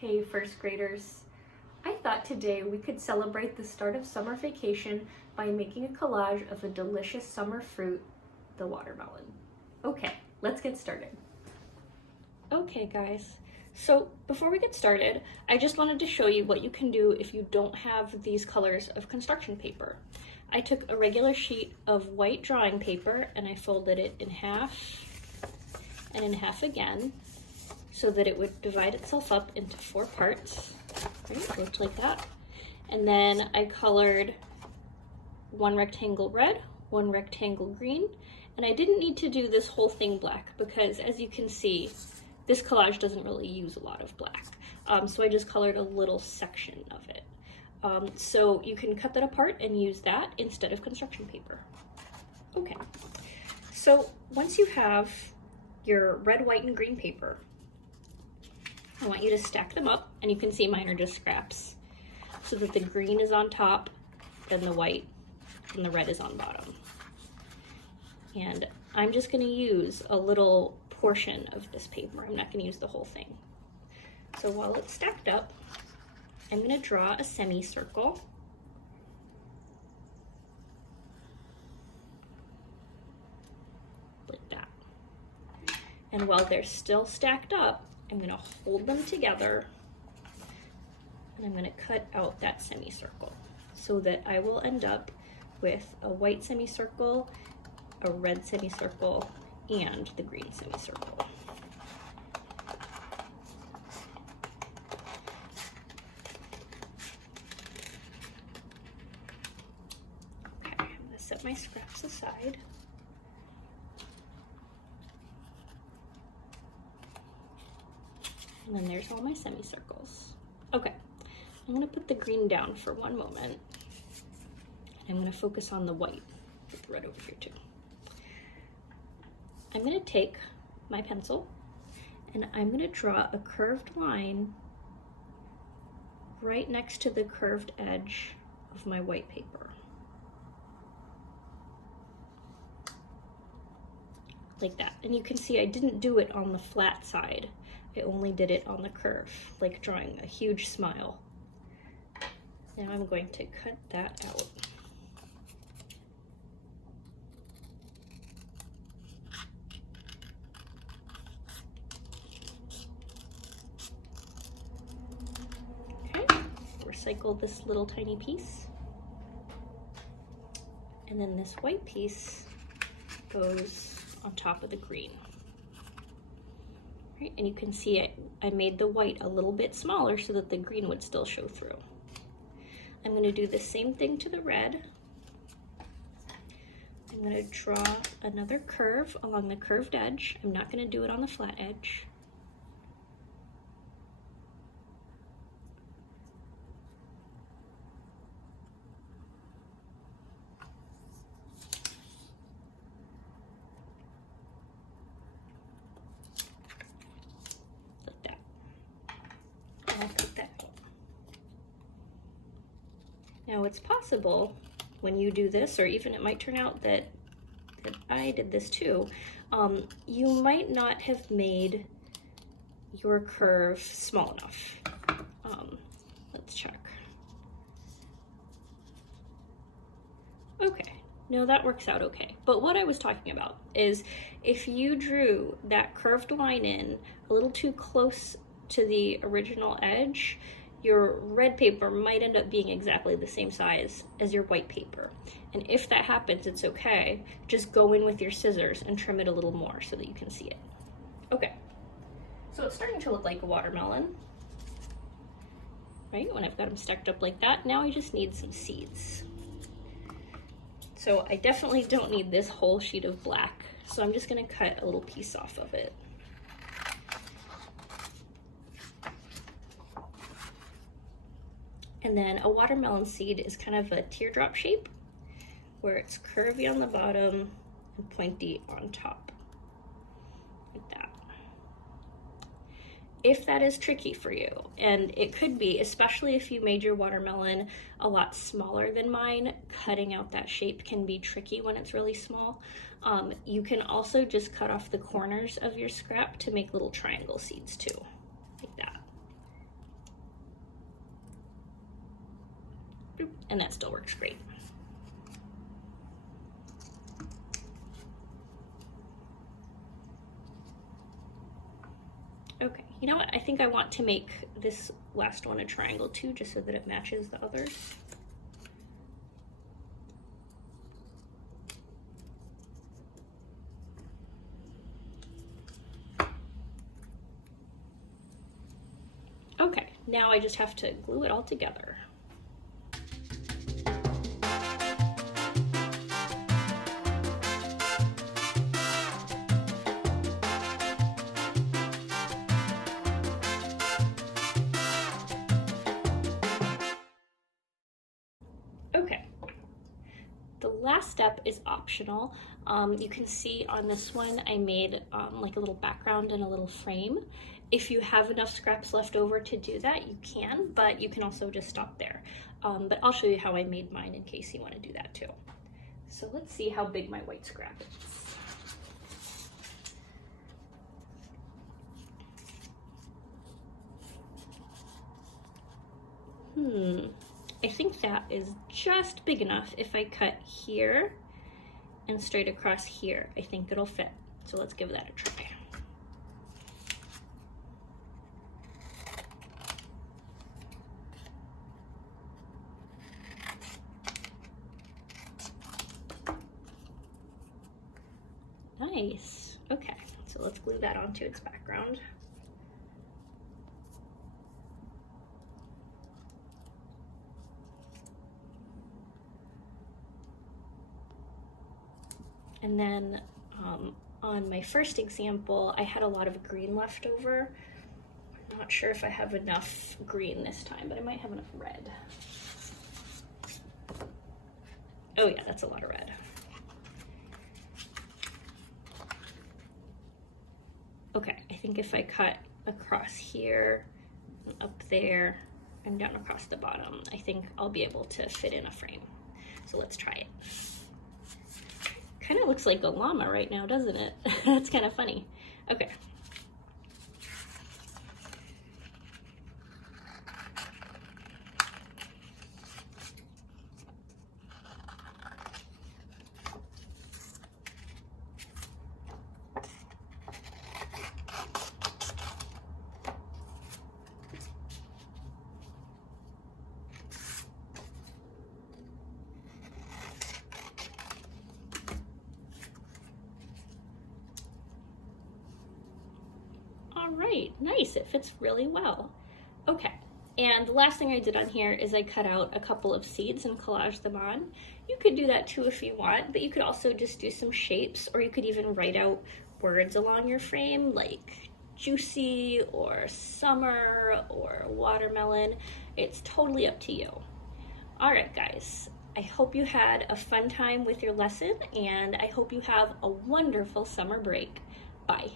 Hey first graders, I thought today we could celebrate the start of summer vacation by making a collage of a delicious summer fruit, the watermelon. Okay, let's get started. Okay guys, so before we get started, I just wanted to show you what you can do if you don't have these colors of construction paper. I took a regular sheet of white drawing paper and I folded it in half and in half again, so that it would divide itself up into 4 parts. Right, looked like that. And then I colored 1 rectangle red, 1 rectangle green, and I didn't need to do this whole thing black because, as you can see, this collage doesn't really use a lot of black. So I just colored a little section of it. So you can cut that apart and use that instead of construction paper. Okay, so once you have your red, white, and green paper, I want you to stack them up, and you can see mine are just scraps, so that the green is on top, then the white, and the red is on bottom. And I'm just going to use a little portion of this paper. I'm not going to use the whole thing. So while it's stacked up, I'm going to draw a semicircle. Like that. And while they're still stacked up, I'm going to hold them together and I'm going to cut out that semicircle so that I will end up with a white semicircle, a red semicircle, and the green semicircle. Okay, I'm going to set my scraps aside. And then there's all my semicircles. Okay, I'm gonna put the green down for one moment. I'm gonna focus on the white with the red over here too. I'm gonna take my pencil and I'm gonna draw a curved line right next to the curved edge of my white paper. Like that. And you can see I didn't do it on the flat side. I only did it on the curve, like drawing a huge smile. Now I'm going to cut that out. Okay, recycle this little tiny piece. And then this white piece goes on top of the green. Right, and you can see I made the white a little bit smaller so that the green would still show through. I'm going to do the same thing to the red. I'm going to draw another curve along the curved edge. I'm not going to do it on the flat edge. Now it's possible when you do this, or even it might turn out that I did this too, you might not have made your curve small enough. Let's check. Okay, no, that works out okay. But what I was talking about is if you drew that curved line in a little too close to the original edge, your red paper might end up being exactly the same size as your white paper. And if that happens, it's okay. Just go in with your scissors and trim it a little more so that you can see it. Okay, so it's starting to look like a watermelon, right? When I've got them stacked up like that, now I just need some seeds. So I definitely don't need this whole sheet of black, so I'm just gonna cut a little piece off of it. And then a watermelon seed is kind of a teardrop shape where it's curvy on the bottom and pointy on top, like that. If that is tricky for you, and it could be, especially if you made your watermelon a lot smaller than mine, cutting out that shape can be tricky when it's really small. You can also just cut off the corners of your scrap to make little triangle seeds too, like that. and that still works great. Okay, you know what? I think I want to make this last one a triangle too, just so that it matches the others. Okay, now I just have to glue it all together. Okay, the last step is optional. You can see on this one I made like a little background and a little frame. If you have enough scraps left over to do that, you can, but you can also just stop there. But I'll show you how I made mine in case you want to do that too. So let's see how big my white scrap is. I think that is just big enough. If I cut here and straight across here, I think it'll fit. So let's give that a try. Nice. Okay, so let's glue that onto its background. And then on my first example, I had a lot of green left over. I'm not sure if I have enough green this time, but I might have enough red. Oh yeah, that's a lot of red. Okay, I think if I cut across here, and up there, and down across the bottom, I think I'll be able to fit in a frame. So let's try it. Kind of looks like a llama right now, doesn't it? That's kind of funny. Okay. All right, nice, it fits really well. Okay, and the last thing I did on here is I cut out a couple of seeds and collaged them on. You could do that too if you want, but you could also just do some shapes, or you could even write out words along your frame like juicy or summer or watermelon. It's totally up to you. All right, guys, I hope you had a fun time with your lesson, and I hope you have a wonderful summer break. Bye.